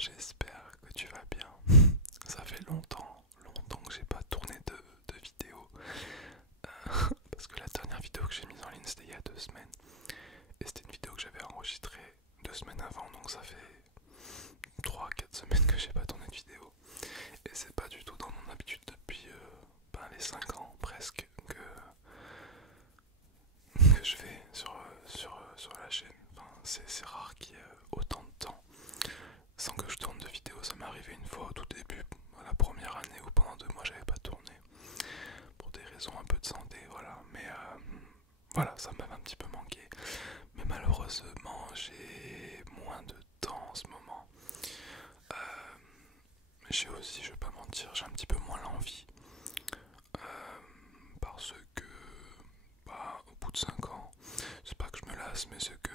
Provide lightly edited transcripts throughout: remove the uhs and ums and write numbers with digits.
J'espère que tu vas bien. Ça fait longtemps que j'ai pas tourné de vidéo. Parce que la dernière vidéo que j'ai mise en ligne c'était il y a 2 semaines. Et c'était une vidéo que j'avais enregistrée 2 semaines avant, donc ça fait 3 4 semaines que j'ai pas tourné de vidéo. Et c'est pas du tout dans mon habitude depuis les 5 ans presque que je fais sur la chaîne. Enfin, c'est rare qu'il y ait autant de temps sans que je tourne de vidéo. Ça m'est arrivé une fois au tout début, la première année où pendant 2 mois j'avais pas tourné pour des raisons un peu de santé, voilà. Mais voilà, ça m'avait un petit peu manqué. Mais malheureusement, j'ai moins de temps en ce moment. Euh, j'ai aussi, je vais pas mentir, j'ai un petit peu moins l'envie. Parce que, au bout de 5 ans, c'est pas que je me lasse, mais c'est que,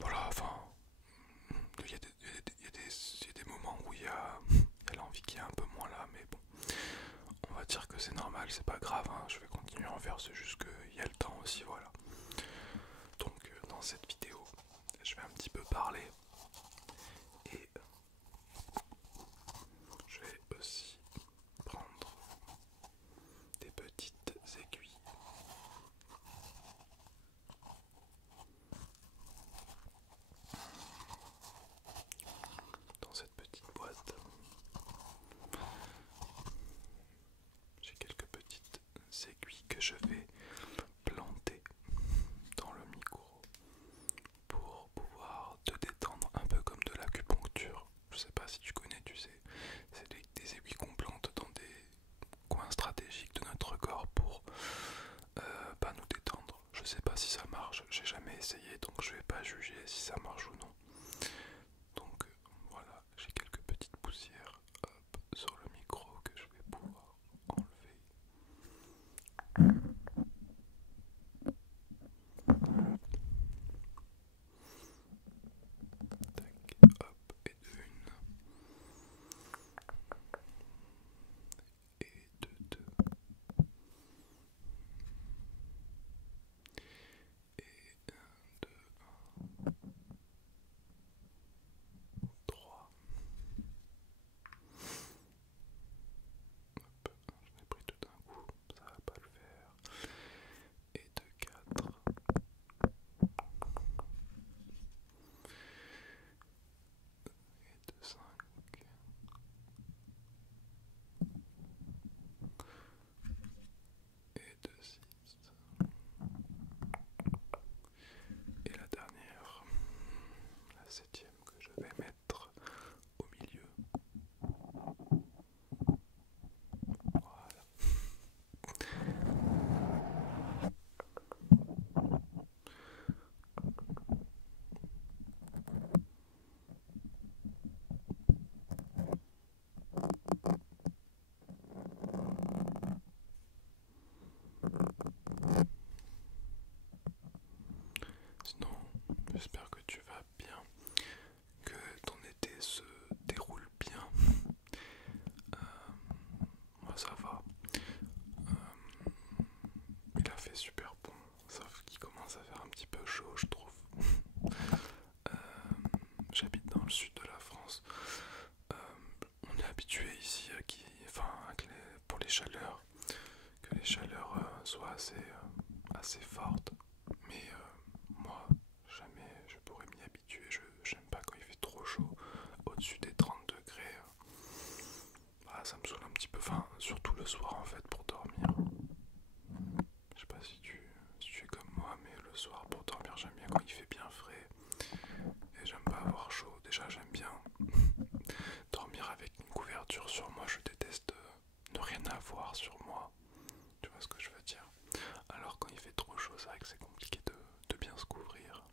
voilà, enfin, il y a des moments où il y a l'envie qui est un peu moins là, mais bon, on va dire que c'est normal, c'est pas grave, hein, je vais continuer à en faire, c'est juste qu'il y a le temps aussi, voilà. Donc, dans cette vidéo, je vais un petit peu parler et je vais aussi prendre des petites aiguilles. Dans cette petite boîte, j'ai quelques petites aiguilles que je vais planter dans le micro pour pouvoir te détendre, un peu comme de l'acupuncture. Je sais pas si tu connais, tu sais, c'est des aiguilles qu'on plante dans des coins stratégiques de notre corps pour nous détendre. Je sais pas si ça marche, j'ai jamais essayé, donc je vais pas juger si ça marche ou non. Donc voilà, j'ai quelques petites poussières sur le micro que je vais pouvoir enlever. Tac, hop, et de une, et de deux, et un, deux, trois. Hop, j'en ai pris tout d'un coup, ça va pas le faire. Et de quatre, et de cinq, et de six. Et la dernière, la septième que je vais mettre au milieu. Voilà. Sinon, j'espère que tu vas bien, que ton été se déroule bien. Moi ça va. Il a fait super bon, sauf qu'il commence à faire un petit peu chaud, je trouve. Euh, J'habite dans le sud de la France. Euh, on est habitué ici pour les chaleurs, que les chaleurs soient assez fortes. Mais moi, jamais je pourrais m'y habituer. J'aime pas quand il fait trop chaud, au-dessus des 30 degrés. Ça me saoule un petit peu, enfin, surtout le soir en fait pour dormir. Je sais pas si tu es comme moi, mais le soir pour dormir, j'aime bien quand il fait bien frais. Et j'aime pas avoir chaud. Déjà, j'aime bien dormir avec une couverture sur moi. Je déteste ne rien avoir sur moi. Tu vois ce que je veux dire? Alors quand il fait trop chaud, c'est vrai que c'est compliqué de bien se couvrir.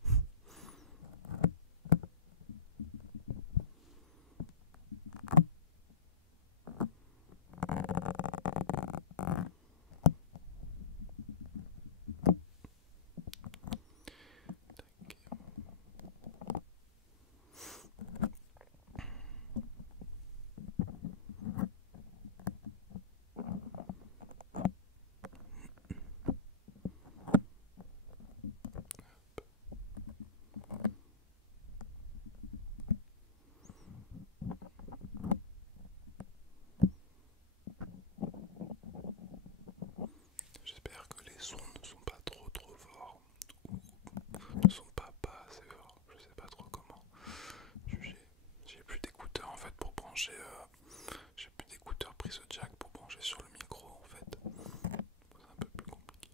j'ai plus d'écouteurs prise jack pour brancher sur le micro en fait. C'est un peu plus compliqué.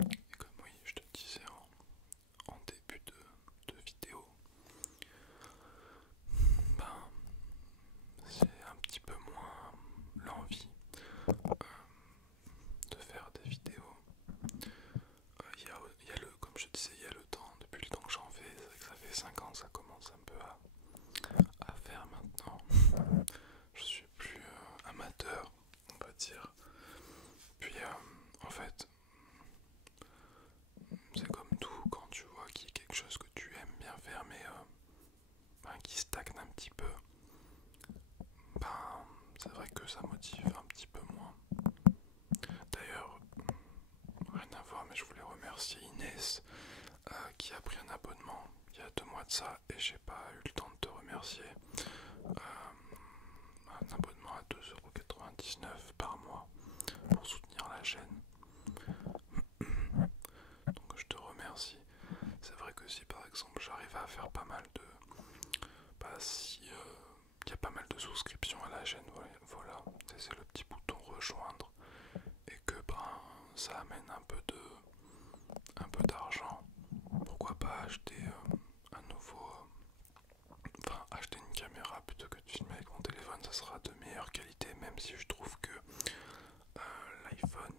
Et comme oui, je te disais en début de vidéo, ben c'est un petit peu moins l'envie de faire des vidéos. Il y a comme je disais, il y a le temps, depuis le temps que j'en fais, c'est vrai que ça fait 5 ans, ça commence un peu à faire maintenant. Je suis plus amateur, on va dire. Puis en fait, c'est comme tout, quand tu vois qu'il y a quelque chose que tu aimes bien faire, mais qui stagne un petit peu, ben c'est vrai que ça motive un petit peu moins. D'ailleurs, rien à voir, mais je voulais remercier Inès qui a pris un abonnement il y a 2 mois de ça et j'ai pas eu le temps de te remercier. Un abonnement à 2,99 € par mois pour soutenir la chaîne. Donc je te remercie. C'est vrai que si par exemple j'arrive à faire pas mal de... si il y a pas mal de souscriptions à la chaîne, voilà, c'est le petit bouton rejoindre et que ça amène un peu d'argent. Pourquoi pas acheter un nouveau... enfin acheter une caméra plutôt que de filmer avec mon téléphone, ça sera de meilleure qualité, même si je trouve que l'iPhone,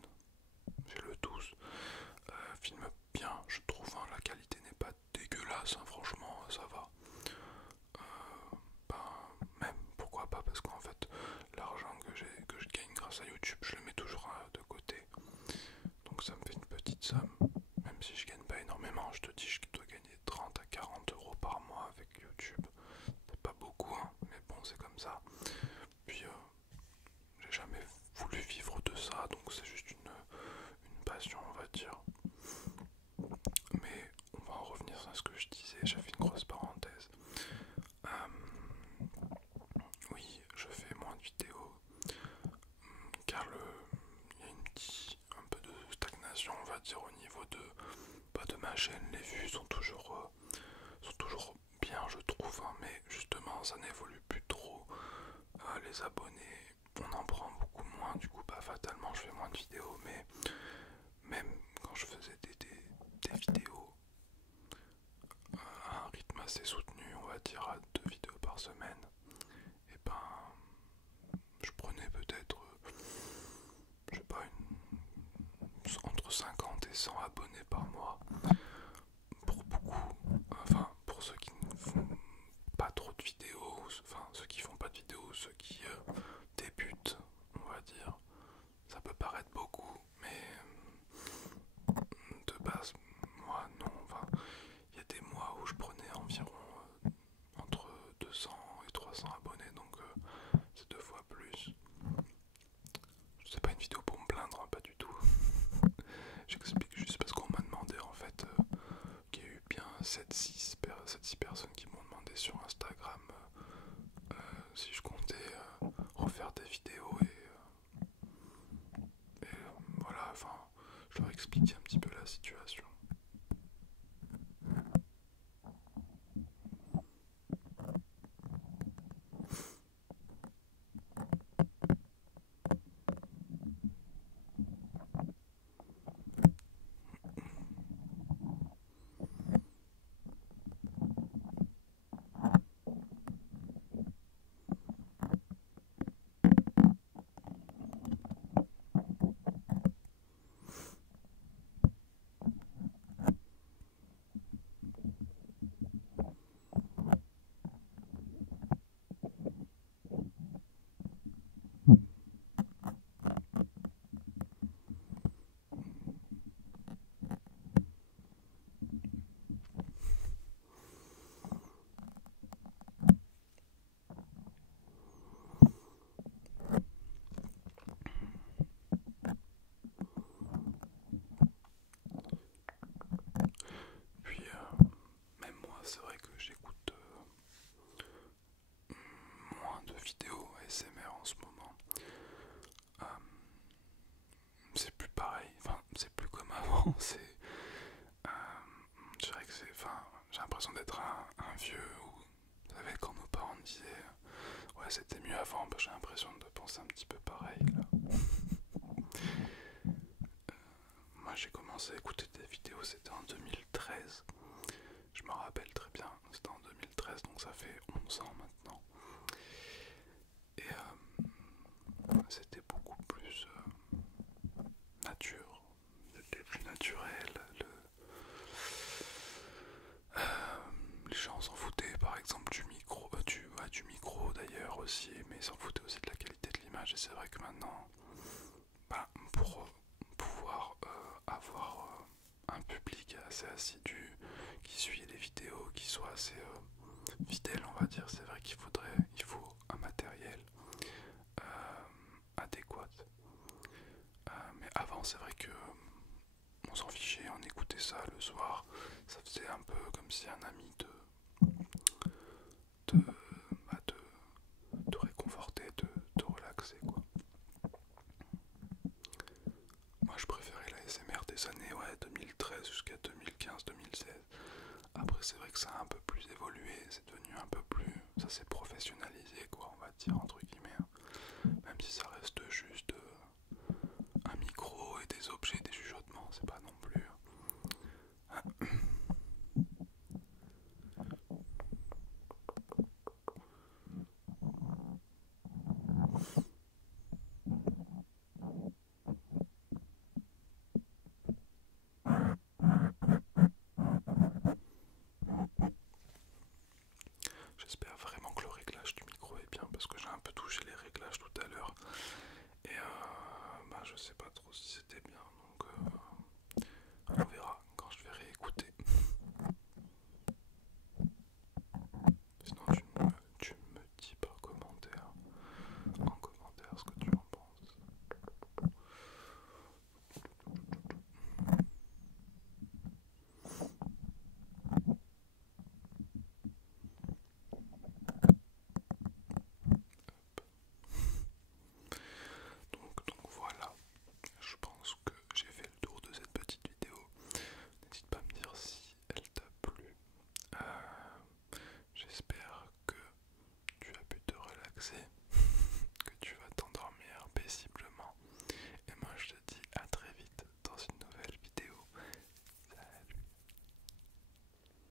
j'ai le 12, filme bien, je trouve, hein, la qualité n'est pas dégueulasse, hein, franchement ça va. Même pourquoi pas, parce qu'en fait l'argent que je gagne grâce à YouTube, je le mets toujours de côté, donc ça me fait une petite somme, même si je gagne pas énormément. Je te dis, je dois gagner 30 à 40 € par mois avec YouTube, c'est pas beaucoup, hein, mais bon, c'est comme ça. Puis j'ai jamais voulu vivre de ça, donc c'est juste une passion, on va dire. Mais on va en revenir à ce que je disais, j'ai fait une grosse parenthèse. Oui, je fais moins de vidéos car il y a un peu de stagnation, on va dire, au niveau de ma chaîne. Les vues sont toujours bien, je trouve, hein, mais justement ça n'évolue plus trop. Les abonnés, on en prend beaucoup moins, du coup fatalement je fais moins de vidéos, mais même quand je faisais des vidéos à un rythme assez soutenu, on va dire à 2 vidéos par semaine, et je prenais peut-être, je sais pas, entre 50 et 100 abonnés par mois. Pour beaucoup, enfin pour ceux qui ne font pas trop de vidéos, enfin ceux qui font pas de vidéos, ceux qui débutent, on va dire, ça peut paraître beaucoup, mais de base, moi non, enfin il y a des mois où je prenais environ entre 200 et 300 abonnés, donc c'est 2 fois plus. C'est pas une vidéo pour me plaindre, hein, pas du tout. J'explique juste parce qu'on m'a demandé en fait qu'il y a eu bien 7-6 personnes qui m'ont demandé sur Instagram si je comptais refaire des vidéos et voilà, enfin je leur expliquais un petit peu la situation. vidéos ASMR en ce moment. Euh, c'est plus pareil, enfin c'est plus comme avant, c'est... je dirais que c'est... Enfin, j'ai l'impression d'être un vieux, ou vous savez quand nos parents disaient ouais c'était mieux avant, bah, j'ai l'impression de penser un petit peu pareil là. Moi j'ai commencé à écouter des vidéos, c'était en 2013. Je me rappelle très bien, c'était en 2013, donc ça fait 11 ans maintenant. Et c'était beaucoup plus nature, c'était plus naturel. Les gens s'en foutaient par exemple du micro, du micro d'ailleurs aussi, mais ils s'en foutaient aussi de la qualité de l'image. Et c'est vrai que maintenant, bah, pour pouvoir avoir un public assez assidu qui suit les vidéos, qui soit assez fidèle, on va dire, c'est vrai il faut un matériel adéquat. Mais avant, c'est vrai que on s'en fichait, on écoutait ça le soir, ça faisait un peu comme si un ami te, bah, te réconfortait, te relaxer quoi. Moi je préférais la SMR des années 2013 jusqu'à 2015-2016. Après c'est vrai que ça a un peu plus évolué, c'est devenu un peu plus... ça s'est professionnalisé quoi, on va dire entre guillemets. Même si ça reste juste un micro et des objets, des chuchotements, c'est pas non plus... J'espère vraiment que le réglage du micro est bien parce que j'ai un peu touché les réglages tout à l'heure et bah, je sais pas trop si c'était bien, donc on verra quand je vais réécouter. Sinon tu me dis par commentaire, en commentaire ce que tu en penses. Donc voilà, je pense que j'ai fait le tour de cette petite vidéo. N'hésite pas à me dire si elle t'a plu. J'espère que tu as pu te relaxer.